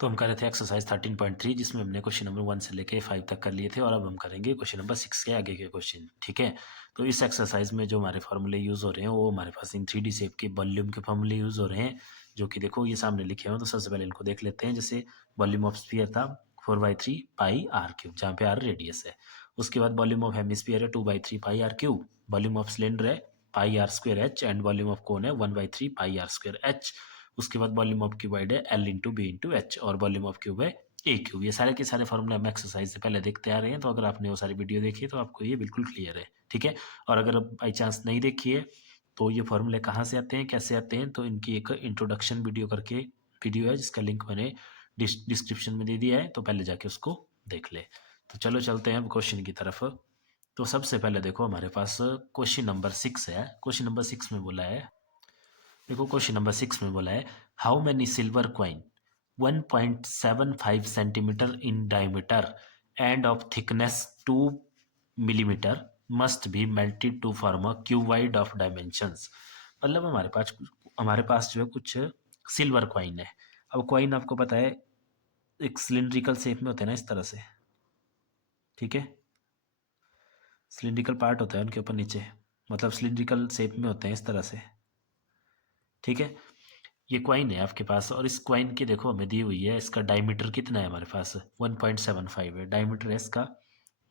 तो हम कर रहे थे एक्सरसाइज 13.3 जिसमें हमने क्वेश्चन नंबर 1 से लेके 5 तक कर लिए थे और अब हम करेंगे क्वेश्चन नंबर 6 के आगे के क्वेश्चन। ठीक है, तो इस एक्सरसाइज में जो हमारे फार्मूले यूज़ हो रहे हैं वो हमारे पास इन 3D शेप के वॉल्यूम के फार्मूले यूज़ हो रहे हैं, जो कि देखो ये सामने लिखे हुए हैं। तो सबसे पहले इनको देख लेते हैं। जैसे वॉल्यूम ऑफ स्फीयर था 4/3 पाई आर क्यूब, जहाँ पे आर रेडियस है। उसके बाद वॉल्यूम ऑफ हेमिस्फीयर है 2/3 pi r cube. Volume of cylinder है pi r square h and volume of cone है 1/3 पाई आर स्क्वायर एच। उसके बाद वॉल्यूम ऑफ क्यूबॉइड है l into b into h और वॉल्यूम ऑफ क्यूब है a cube. ये सारे के सारे फॉर्मूले हम एक्सरसाइज से पहले देखते आ रहे हैं, तो अगर आपने वो सारी वीडियो देखी है तो आपको ये बिल्कुल क्लियर है। ठीक है, और अगर बाई चांस नहीं देखी है तो ये फॉर्मूले कहाँ से आते हैं, कैसे आते हैं, तो इनकी एक इंट्रोडक्शन वीडियो करके वीडियो है जिसका लिंक मैंने डिस्क्रिप्शन में दे दिया है, तो पहले जाके उसको देख ले। तो चलो चलते हैं अब क्वेश्चन की तरफ। तो सबसे पहले देखो हमारे पास क्वेश्चन नंबर 6 है। क्वेश्चन नंबर 6 में बोला है, देखो क्वेश्चन नंबर 6 में बोला है how many silver coin 1.75 centimetre in diameter and of thickness 2 millimetre must be melted to form a cuboid of dimensions. मतलब हमारे पास जो है कुछ सिल्वर कॉइन है। अब कॉइन आपको पता है एक सिलिंड्रिकल शेप में होते हैं ना, इस तरह से। ठीक है, सिलिंड्रिकल पार्ट होता है उनके ऊपर नीचे, मतलब सिलिंड्रिकल शेप में होते हैं इस तरह से। ठीक है, ये क्वाइन है आपके पास और इस क्वाइन की देखो हमें दी हुई है, इसका डायमीटर कितना है हमारे पास 1.75 है। डायमीटर है इसका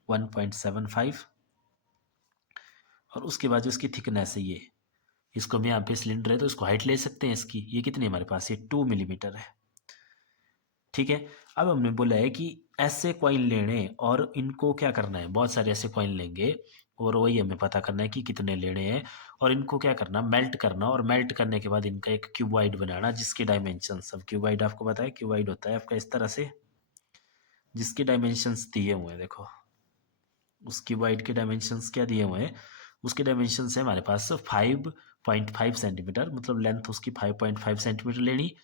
1.75 और उसके बाद जो इसकी थिकनेस है ये, इसको हम यहाँ पे सिलेंडर है तो इसको हाइट ले सकते हैं इसकी। ये कितनी है हमारे पास, ये 2 मिलीमीटर है। ठीक है, अब हमने बोला है कि ऐसे कॉइन लेने और इनको क्या करना है, बहुत सारे ऐसे कॉइन लेंगे और वही हमें पता करना है कि कितने लेने हैं और इनको क्या करना, मेल्ट करना, और मेल्ट करने के बाद इनका एक क्यूबॉइड बनाना जिसके डायमेंशन, सब क्यूबॉइड आपको पता है क्यूबॉइड होता है आपका इस तरह से, जिसके डायमेंशंस दिए हुए हैं। देखो उस क्यूबॉइड के डायमेंशंस क्या दिए हुए हैं, उसके डायमेंशंस है हमारे पास 5.5 सेंटीमीटर, मतलब लेंथ उसकी 5.5 सेंटीमीटर लेनी,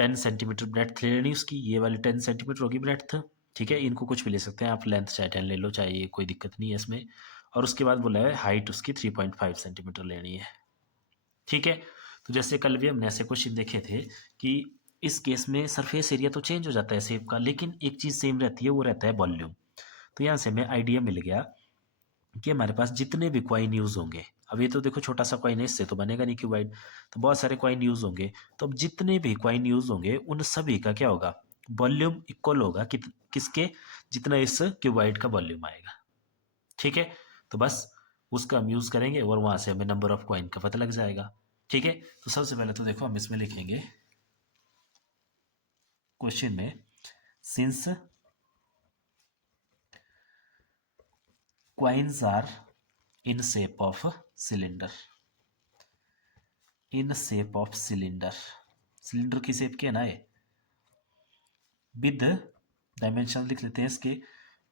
10 सेंटीमीटर ब्रेथ ले लेनी उसकी, ये वाली 10 सेंटीमीटर होगी ब्रेथ। ठीक है, इनको कुछ भी ले सकते हैं आप, लेंथ चाहे 10 ले लो, चाहे ये कोई दिक्कत नहीं है इसमें। और उसके बाद बोला है हाइट उसकी 3.5 सेंटीमीटर लेनी है। ठीक है, तो जैसे कल भी हमने ऐसे क्वेश्चन देखे थे कि इस केस में सरफेस एरिया तो चेंज हो जाता है शेप का, लेकिन एक चीज़ सेम रहती है, वो रहता है वॉल्यूम। तो यहाँ से हमें आइडिया मिल गया कि हमारे पास जितने भी कॉइन यूज़ होंगे, अब ये तो देखो छोटा सा कॉइन है, इससे तो बनेगा नहीं क्यूबाइड, तो बहुत सारे कॉइन यूज़ होंगे। तो अब जितने भी कॉइन यूज़ होंगे उन सभी का क्या होगा, वॉल्यूम इक्वल होगा किसके, जितना इस क्यूबाइड का वॉल्यूम आएगा। ठीक है, तो बस उसका हम यूज़ करेंगे और वहाँ से हमें नंबर ऑफ कॉइन का पता लग जाएगा। ठीक है, तो सबसे पहले तो देखो हम इसमें लिखेंगे क्वेश्चन में, since coins are in shape of cylinder, in shape of cylinder, cylinder की शेप की है ना ये, विद डायमेंशन लिख लेते हैं इसके,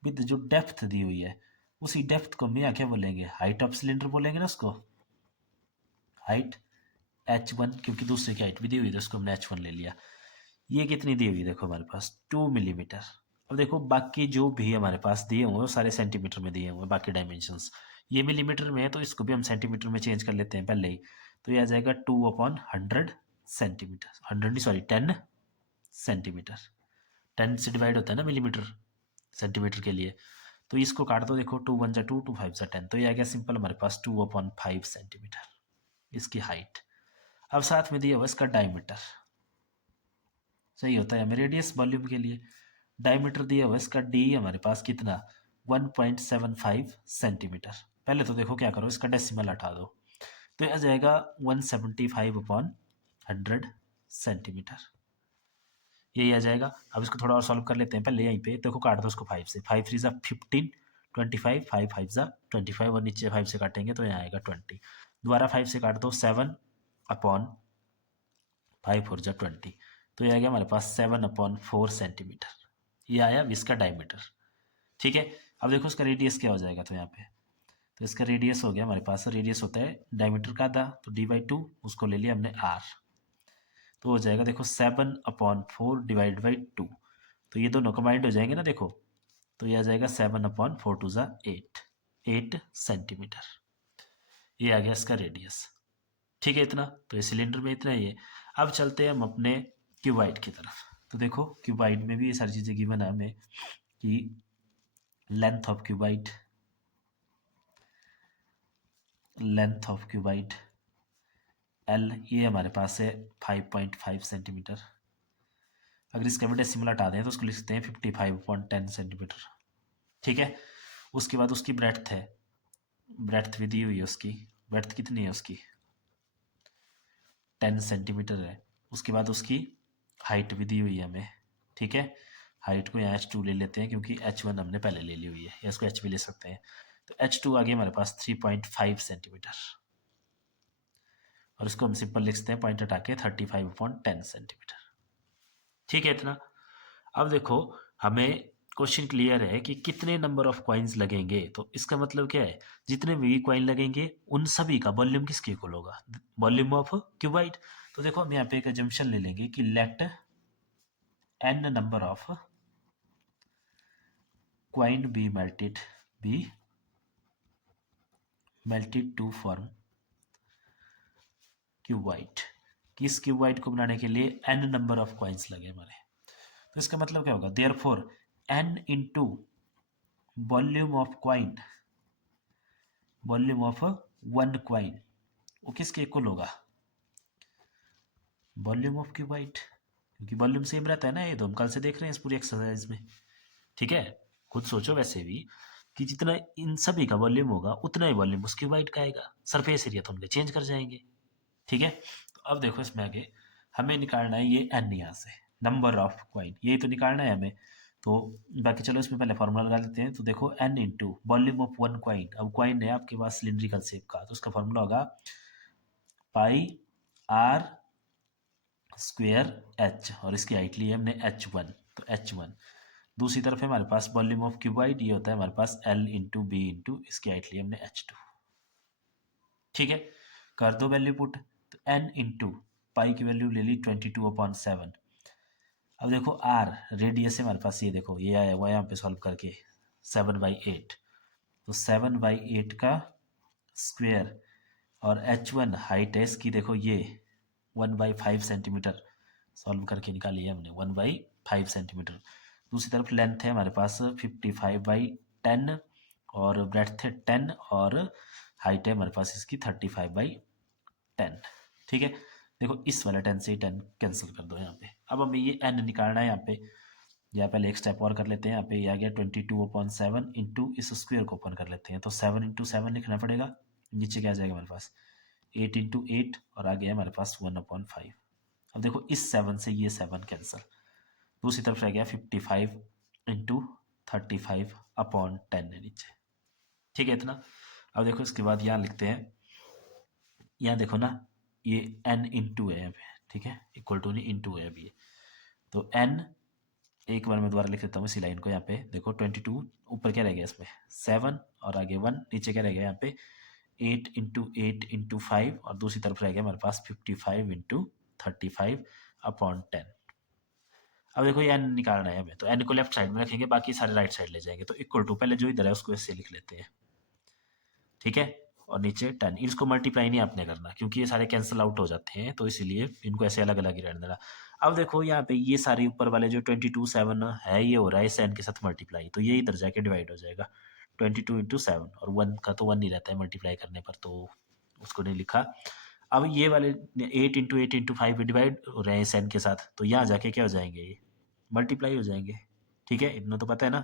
विद जो डेप्थ दी हुई है उसी डेप्थ को हम यहाँ क्या बोलेंगे, हाइट ऑफ सिलेंडर बोलेंगे ना उसको, हाइट h1, क्योंकि दूसरे की हाइट भी दी हुई है तो उसको हमने h1 ले लिया। ये कितनी दी हुई है देखो हमारे पास 2 मिलीमीटर। अब देखो बाकी जो भी हमारे पास दिए हुए हैं वो सारे सेंटीमीटर में दिए हुए हैं, बाकी डायमेंशंस ये मिलीमीटर में है तो इसको भी हम सेंटीमीटर में चेंज कर लेते हैं पहले ही। तो ये आ जाएगा 2/100 सेंटीमीटर, 100 नहीं सॉरी 10 सेंटीमीटर। 10 से डिवाइड होता है ना मिलीमीटर सेंटीमीटर के लिए, तो इसको काट दो, देखो 2 1 2 2 5 10, तो ये आ गया सिंपल हमारे पास 2/5 सेंटीमीटर इसकी हाइट। अब साथ में दिया हुआ इसका डायमीटर, सही होता है हमें रेडियस वॉल्यूम के लिए। डायमीटर दिया हुआ इसका डी हमारे पास कितना 1.75 सेंटीमीटर। पहले तो देखो क्या करो, इसका डेसिमल हटा दो, तो यह आ जाएगा 175/100 सेंटीमीटर, यही आ जाएगा। अब इसको थोड़ा और सॉल्व कर लेते हैं, पहले यहीं पे देखो काट दो उसको 5 से, 5 3 15, 25, 5 5 25 और नीचे 5 से काटेंगे तो यहाँ आएगा 20, दोबारा 5 से काट दो 7/5 4 20, तो ये आ गया हमारे पास 7/4 सेंटीमीटर, ये आया इसका डायमीटर। ठीक है, अब देखो इसका रेडियस क्या हो जाएगा, तो यहाँ पे तो इसका रेडियस हो गया हमारे पास, रेडियस होता है डायमीटर का आधा, तो d/2 उसको ले लिया हमने r, तो हो जाएगा देखो 7/4 डिवाइड बाई 2, तो ये दोनों कंबाइंड हो जाएंगे ना देखो, तो ये आ जाएगा 7/4 2 8 सेंटीमीटर, ये आ गया इसका रेडियस। ठीक है, इतना तो ये सिलेंडर में इतना ही है। अब चलते हैं हम अपने क्यूबाइड की तरफ। तो देखो क्यूबाइड में भी ये सारी चीज़ें गिवन है हमें कि लेंथ ऑफ क्यूबाइड एल ये हमारे पास है 5.5 सेंटीमीटर। अगर इसका भी डेसिमल हटा दें तो उसको लिख सकते हैं 55.10 सेंटीमीटर। ठीक है, उसके बाद उसकी ब्रेड्थ है, ब्रेड्थ भी दी हुई है उसकी, ब्रेड्थ कितनी है उसकी 10 सेंटीमीटर है। उसके बाद उसकी हाइट भी दी हुई है हमें। ठीक है, हाइट को यहाँ H2 ले लेते हैं क्योंकि H1 हमने पहले ले ली हुई है, या इसको H भी ले सकते हैं। तो H2 आ गया हमारे पास 3.5 सेंटीमीटर, और इसको हम सिंपल लिख सकते हैं पॉइंट हटा के 35.10 सेंटीमीटर। ठीक है इतना। अब देखो हमें क्वेश्चन क्लियर है कि कितने नंबर ऑफ कॉइन्स लगेंगे, तो इसका मतलब क्या है, जितने भी कॉइन लगेंगे उन सभी का वॉल्यूम किसके इक्वल होगा, वॉल्यूम ऑफ क्यूबाइड। तो देखो हम यहाँ पे एक एजम्पशन ले लेंगे कि let n number of coin be melted to form cuboid, कि इस क्यूबाइड को बनाने के लिए n नंबर ऑफ कॉइन्स लगे हमारे। तो इसका मतलब क्या होगा, therefore n into volume of coin, volume of one coin, वो किसके इक्वल होगा, वॉल्यूम ऑफ क्यूबाइड, क्योंकि वॉल्यूम सेम रहता है ना, ये तो हम कल से देख रहे हैं इस पूरी एक्सरसाइज में। ठीक है, खुद सोचो वैसे भी कि जितना इन सभी का वॉल्यूम होगा उतना ही वॉल्यूम उस क्यूबाइड का आएगा, सरफेस एरिया तो उनके चेंज कर जाएंगे। ठीक है, तो अब देखो इसमें आगे हमें निकालना है ये n, यहाँ से नंबर ऑफ कॉइन यही तो निकालना है हमें। तो बाकी चलो इसमें पहले फॉर्मूला लगा लेते हैं। तो देखो n into volume of one coin, अब कॉइन है आपके पास सिलिंड्रिकल शेप का, तो उसका फॉर्मूला होगा पाई आर स्क्वेयर एच, और इसकी हाइट ली है हमने H1, तो H1। दूसरी तरफ है हमारे पास वॉल्यूम ऑफ क्यूबाइड, ये होता है हमारे पास L इंटू बी इंटू इसकी हाइट ली हमने H2। ठीक है, कर दो वैल्यू पुट, तो n इंटू पाई की वैल्यू ले ली 22/7। अब देखो r रेडियस है हमारे पास, ये देखो ये आया हुआ यहाँ पे सॉल्व करके 7/8, तो 7/8 का स्क्वेयर, और H1 हाइट है इसकी देखो ये 1/5 सेंटीमीटर, सॉल्व करके निकाली है हमने 1/5 सेंटीमीटर। दूसरी तरफ लेंथ है हमारे पास 55/10, और ब्रेड्थ है 10, और हाइट है हमारे पास इसकी 35/10। ठीक है, देखो इस वाले 10 से 10 कैंसिल कर दो यहाँ पे। अब हमें ये n निकालना है यहाँ पे, या पहले एक स्टेप और कर लेते हैं। यहाँ पे ये आ गया 22/7 इंटू इस स्क्वेयर को ओपन कर लेते हैं, तो 7 इंटू 7 लिखना पड़ेगा। नीचे क्या आ जाएगा हमारे पास 8 इंटू 8, और आ गया हमारे पास 1/5। अब देखो इस 7 से ये 7 कैंसिल, दूसरी तरफ रह गया 55 इंटू 35/10 है नीचे। ठीक है इतना। अब देखो इसके बाद यहाँ लिखते हैं, यहाँ देखो ना ये n इंटू है यहाँ पे, ठीक है, इक्वल टू नहीं इंटू है अभी ये, तो n एक बार मैं दोबारा लिख देता हूँ इसी लाइन को। यहाँ पे देखो 22 ऊपर क्या रह गया इसमें 7, और आगे 1, नीचे क्या रह गया यहाँ पे 8 इंटू 8 इंटू 5, और दूसरी तरफ रह गया हमारे पास 55 इंटू 35/10। अब देखो ये n निकालना है हमें, तो n को लेफ्ट साइड में रखेंगे, बाकी सारे राइट साइड ले जाएंगे, तो इक्वल टू पहले जो इधर है उसको ऐसे लिख लेते हैं। ठीक है, और नीचे 10, इसको मल्टीप्लाई नहीं आपने करना क्योंकि ये सारे कैंसिल आउट हो जाते हैं, तो इसीलिए इनको ऐसे अलग अलग ही रहने देना। अब देखो यहाँ पे ये सारे ऊपर वाले जो 22/7 है ये हो रहा है इस n के साथ मल्टीप्लाई, तो ये इधर जाके डिवाइड हो जाएगा 22 इंटू 7, और 1 का तो 1 ही रहता है मल्टीप्लाई करने पर, तो उसको नहीं लिखा। अब ये वाले 8 इंटू 8 इंटू 5 डिवाइड हो रहे हैं इस n के साथ, तो यहाँ जाके क्या हो जाएंगे ये मल्टीप्लाई हो जाएंगे। ठीक है, इतना तो पता है ना।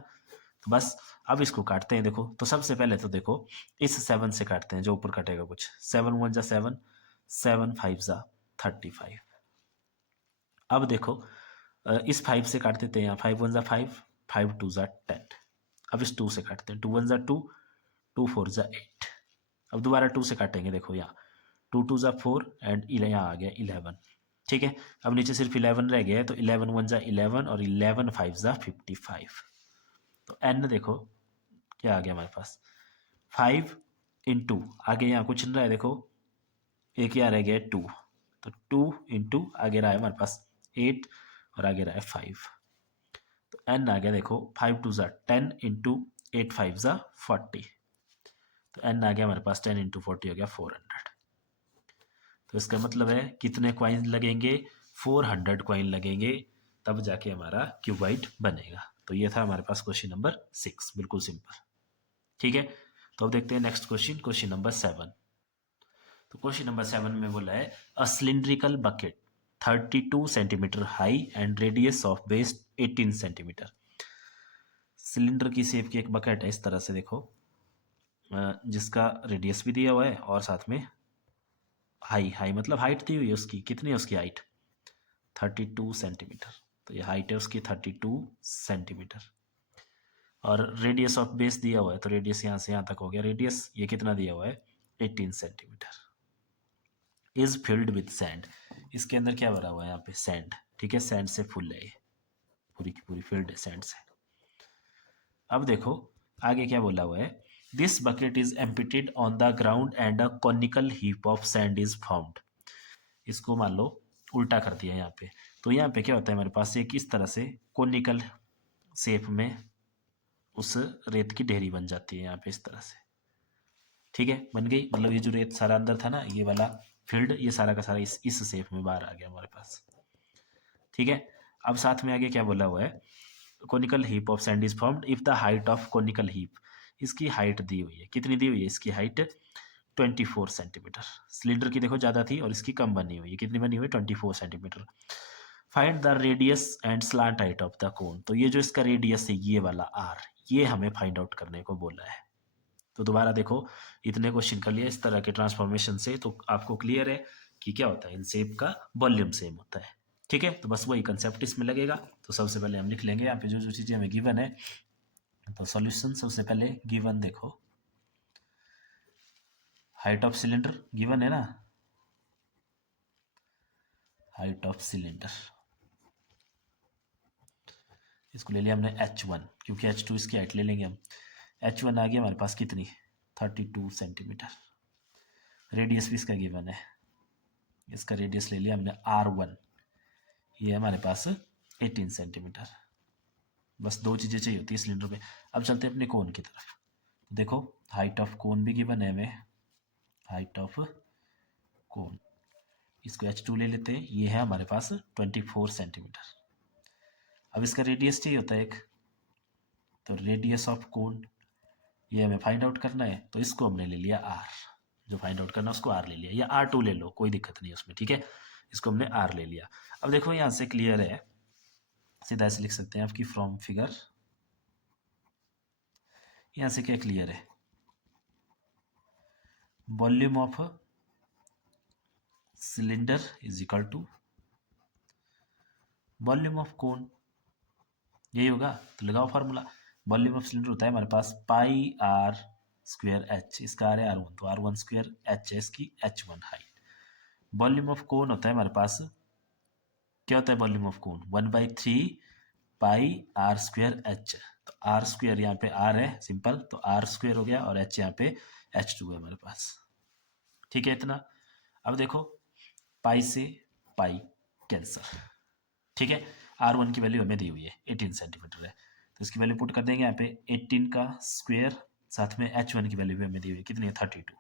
तो बस अब इसको काटते हैं। देखो तो सबसे पहले तो देखो इस 7 से काटते हैं, जो ऊपर कटेगा कुछ 7 1 जा 7, 7 5 जा 35। अब देखो इस 5 से काट देते हैं, यहाँ 5 1 जा 5, 5 2 जा 10। अब इस 2 से काटते हैं, 2 1 जा 2, 2 4 जा 8। अब दोबारा 2 से काटेंगे, देखो यहाँ 2 2 जा 4, एंड यहाँ आ गया 11। ठीक है, अब नीचे सिर्फ 11 रह गया है, तो 11 1 जा 11, और 11 5 जा 55। तो n देखो क्या आ गया हमारे पास 5 इंटू आगे यहाँ कुछ नहीं रहा है, देखो एक यहाँ रह गया 2, तो 2 इंटू आगे रहा है हमारे पास 8, और आगे रहा है 5, तो n आ गया देखो 5 2 जा 10 इंटू 8 5 जा 40, तो n आ गया हमारे पास 10 इंटू 40 हो गया 400। तो इसका मतलब है कितने कॉइन लगेंगे 400 कॉइन लगेंगे, तब जाके हमारा क्यूबाइड बनेगा। तो ये था हमारे पास क्वेश्चन नंबर 6, बिल्कुल सिंपल। ठीक है, तो अब देखते हैं नेक्स्ट क्वेश्चन, क्वेश्चन नंबर 7। तो क्वेश्चन नंबर 7 में बोला है a cylindrical bucket 32 centimetre high and radius of base 18 centimetre. Cylinder की शेप की एक बकेट है इस तरह से, देखो जिसका रेडियस भी दिया हुआ है और साथ में हाई, हाई मतलब हाइट दी हुई है उसकी, कितनी है उसकी हाइट 32 सेंटीमीटर। तो ये हाइट है उसकी 32 सेंटीमीटर। और रेडियस ऑफ बेस दिया हुआ है, तो रेडियस यहाँ से यहाँ तक हो गया रेडियस, ये कितना दिया हुआ है 18 centimetre. Is filled with sand, इसके अंदर क्या भरा हुआ है यहाँ पे सैंड। ठीक है, सैंड से फुल है ये, पूरी की पूरी फील्ड है सैंड से। अब देखो आगे क्या बोला हुआ है, this bucket is emptied on the ground and a conical heap of sand is found. इसको मान लो उल्टा कर दिया यहाँ पे, तो यहाँ पे क्या होता है हमारे पास एक इस तरह से कोनिकल शेप में उस रेत की ढेरी बन जाती है यहाँ पे इस तरह से। ठीक है, बन गई, मतलब ये जो रेत सारा अंदर था ना, ये वाला फील्ड, ये सारा का सारा इस शेप में बाहर आ गया हमारे पास। ठीक है, अब साथ में आगे क्या बोला हुआ है, conical heap of sand is formed if the height of conical heap, इसकी हाइट दी हुई है, कितनी दी हुई है इसकी हाइट 24 सेंटीमीटर। सिलेंडर की देखो ज़्यादा थी और इसकी कम बनी हुई है, कितनी बनी हुई है 24 centimetre. Find the radius and slant height of the cone, तो ये जो इसका रेडियस है ये वाला आर, ये हमें फाइंड आउट करने को बोला है। तो दोबारा देखो, इतने क्वेश्चन कर लिया इस तरह के ट्रांसफॉर्मेशन से, तो आपको क्लियर है कि क्या होता है, इन शेप का वॉल्यूम सेम होता है। ठीक है, तो बस वही कंसेप्ट इसमें लगेगा। तो सबसे पहले हम लिख लेंगे यहाँ पे जो जो चीज़ें हमें गिवन है। तो सॉल्यूशन सबसे पहले गिवन देखो, हाइट ऑफ सिलेंडर गिवन है ना, हाइट ऑफ सिलेंडर इसको ले लिया हमने h1, क्योंकि h2 इसकी हाइट ले लेंगे हम। h1 आ गया हमारे पास कितनी 32 सेंटीमीटर। रेडियस भी इसका गिवन है, इसका रेडियस ले लिया हमने r1, ये हमारे पास 18 सेंटीमीटर। बस दो चीज़ें चाहिए होती है सिलेंडर पे। अब चलते हैं अपने कोन की तरफ। देखो हाइट ऑफ कोन भी गिवन है हमें, हाइट ऑफ कोन, इसको h2 ले लेते हैं, ये है हमारे पास 24 सेंटीमीटर। अब इसका रेडियस चाहिए होता है एक, तो रेडियस ऑफ कोन ये हमें फाइंड आउट करना है, तो इसको हमने ले लिया r, जो फाइंड आउट करना है उसको r ले लिया, या r2 ले लो, कोई दिक्कत नहीं है उसमें। ठीक है, इसको हमने r ले लिया। अब देखो यहाँ से क्लियर है, सीधा ऐसे लिख सकते हैं आपकी फ्रॉम फिगर, यहाँ से क्या क्लियर है, volume of cylinder is equal to volume of cone, यही होगा। तो लगाओ फार्मूला, वॉल्यूम ऑफ सिलेंडर होता है हमारे पास पाई आर स्क्वेयर एच, इसका आर है R1, तो R1 स्क्वेयर एच है इसकी H1 हाइट। वॉल्यूम ऑफ कोन होता है हमारे पास, क्या होता है volume of cone 1/3 pi r square h. तो आर स्क्वेयर यहाँ पे आर है सिंपल, तो आर स्क्वेयर हो गया, और एच यहाँ पे H2 है हमारे पास। ठीक है इतना। अब देखो पाई से पाई कैंसर। ठीक है, R1 की वैल्यू हमें दी हुई है 18 सेंटीमीटर है, तो इसकी वैल्यू पुट कर देंगे यहाँ पे 18 का स्क्वेयर, साथ में H1 की वैल्यू भी हमें दी हुई है, कितनी है 32,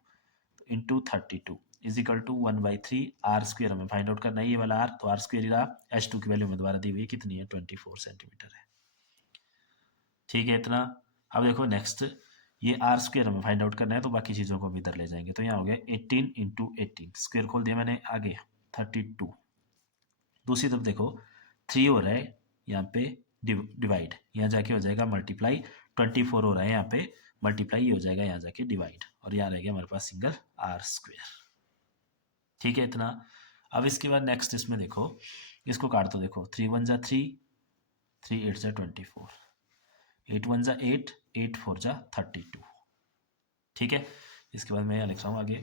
तो into 32 is equal to 1/3 r square हमें फाइंड आउट करना है, ये वाला आर, तो आर स्क्वेयर ही रहा, H2 की वैल्यू हमें दोबारा दी हुई है, कितनी है 24 सेंटीमीटर है। ठीक है इतना। अब देखो नेक्स्ट, ये आर स्क्वेयर हमें फाइंड आउट करना है, तो बाकी चीज़ों को हम इधर ले जाएंगे, तो यहाँ हो गया 18 इंटू 18, स्क्वेयर खोल दिया मैंने, आगे 32। दूसरी तरफ देखो 3 हो रहा है यहाँ पे डिवाइड, यहाँ जाके हो जाएगा मल्टीप्लाई, 24 हो रहा है यहाँ पे मल्टीप्लाई, ये हो जाएगा यहाँ जाके डिवाइड, और यहाँ रह गया हमारे पास सिंगल आर स्क्वेयर। ठीक है इतना। अब इसके बाद नेक्स्ट इसमें देखो, इसको काट दो, देखो 3 1 जा 3, 3 8 जा 24, 8 1 जा 8, 8 4 जा 32। ठीक है, इसके बाद मैं यहाँ लिख रहा हूँ आगे,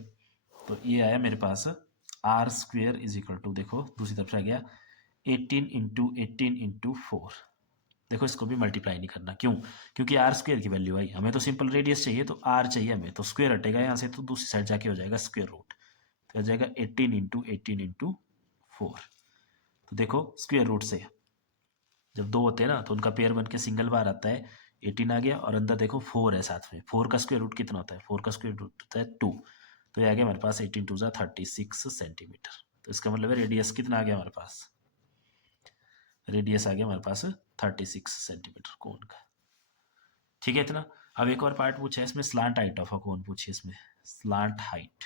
तो ये आया मेरे पास r square is equal to, देखो दूसरी तरफ से आ गया 18 इंटू 18 इंटू 4। देखो इसको भी मल्टीप्लाई नहीं करना, क्यों, क्योंकि आर स्क्वेयर की वैल्यू आई, हमें तो सिंपल रेडियस चाहिए, तो आर चाहिए हमें, तो स्क्वेयर हटेगा यहाँ से, तो दूसरी साइड जाके हो जाएगा स्क्वेयर रूट, तो हो जाएगा 18 इंटू 18 इंटू 4। तो देखो स्क्वेयर रूट से जब दो होते हैं ना, तो उनका पेयर बन के सिंगल बार आता है, 18 आ गया, और अंदर देखो 4 है साथ में, 4 का स्क्वेयर रूट कितना होता है, 4 का स्क्वेयर रूट होता है 2, तो ये आ गया हमारे पास 18 2 36 सेंटीमीटर। तो इसका मतलब है रेडियस कितना आ गया हमारे पास रेडियस आ गया हमारे पास 36 सेंटीमीटर कोन का। ठीक है इतना। अब एक और पार्ट पूछा है इसमें, स्लांट हाइट ऑफ अ कोन पूछी इसमें, स्लांट हाइट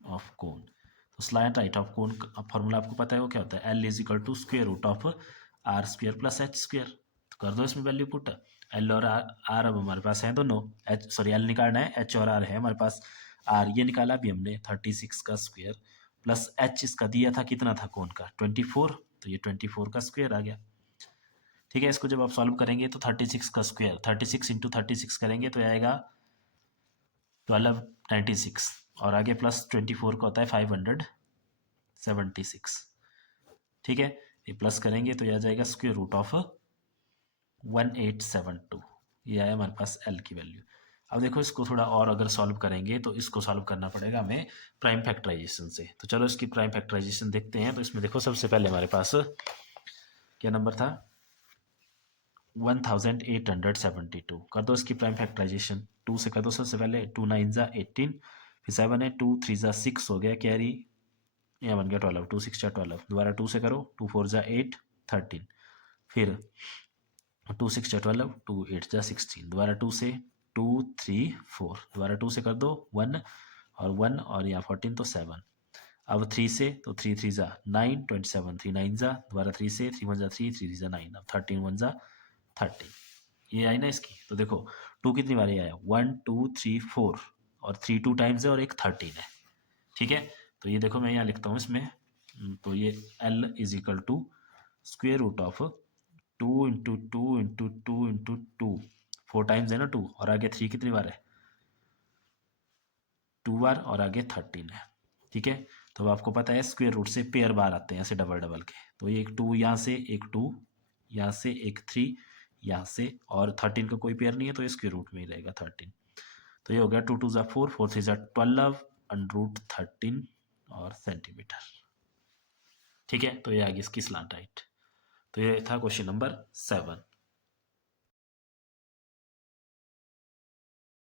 ऑफ कोन। तो स्लांट हाइट ऑफ कोन का फॉर्मूला आपको पता है वो क्या होता है, L is equal to square root of r square plus h square. तो कर दो इसमें वैल्यू पुट, एल और आर अब हमारे पास है दोनों, एच सॉरी एल निकालना है, एच और आर है हमारे पास। आर ये निकाला भी हमने 36 का स्क्वेयर, प्लस एच इसका दिया था कितना था कोन का 24, तो ये 24 का स्क्वेयर आ गया। ठीक है, इसको जब आप सॉल्व करेंगे तो 36 का स्क्वायर 36 इंटू 36 करेंगे तो आएगा 1296, और आगे प्लस 24 का होता है 576। ठीक है, ये प्लस करेंगे तो ये आ जाएगा स्क्वायर रूट ऑफ 1872। ये आया हमारे पास एल की वैल्यू। अब देखो इसको थोड़ा और अगर सॉल्व करेंगे तो इसको सॉल्व करना पड़ेगा हमें प्राइम फैक्टराइजेशन से। तो चलो इसकी प्राइम फैक्टराइजेशन देखते हैं। तो इसमें देखो सबसे पहले हमारे पास क्या नंबर था 1872, कर दो इसकी प्राइम फैक्टराइजेशन, 2 से कर दो सबसे पहले, 2 9 जा 18, फिर 7 है, 2 3 जा 6 हो गया कैरी, यहाँ बन गया 12, 2 6 जा 12, दोबारा 2 से करो, 2 4 जा 8 13, फिर 2 6 जा 12, 2 8 जा 16, दोबारा 2 से 2 3 4, दोबारा 2 से कर दो 1 और 1 और यहाँ 14 तो 7, अब 3 से तो 3 3 जा 9 27, 3 9 जा, दोबारा 3 से 3 1 जा 3 3 3 जा 9, अब 13 1 जा 30। ये आई ना इसकी, तो देखो 2 कितनी बार आया 1 2 3 4, और 3 2 टाइम्स है और एक 13 है। ठीक है, तो ये देखो मैं यहाँ लिखता हूँ इसमें, तो ये L is equal to square root of 2 into 2 into 2 into 2, 4 times है ना 2, और आगे 3 कितनी बार है 2 बार, और आगे 13 है। ठीक है, तो अब आपको पता है स्क्वेयर रूट से पेयर बार आते हैं ऐसे डबल डबल के, तो ये एक 2 यहाँ से, एक 2 यहाँ से, एक 3 यहाँ से, और 13 का कोई पेयर नहीं है तो ये स्क्वेयर रूट में ही रहेगा 13। तो ये हो गया 2 2 जा 4 4 3 जा 12 अंडर 13 और सेंटीमीटर। ठीक है, तो ये आ गई इसकी स्लांट हाइट। तो ये था क्वेश्चन नंबर 7।